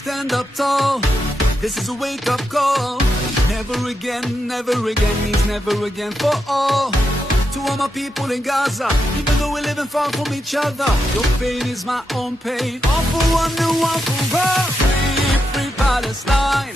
Stand up tall, this is a wake-up call. Never again means never again for all. To all my people in Gaza, even though we're living far from each other, your pain is my own pain. All for one and one for all. Free, free Palestine.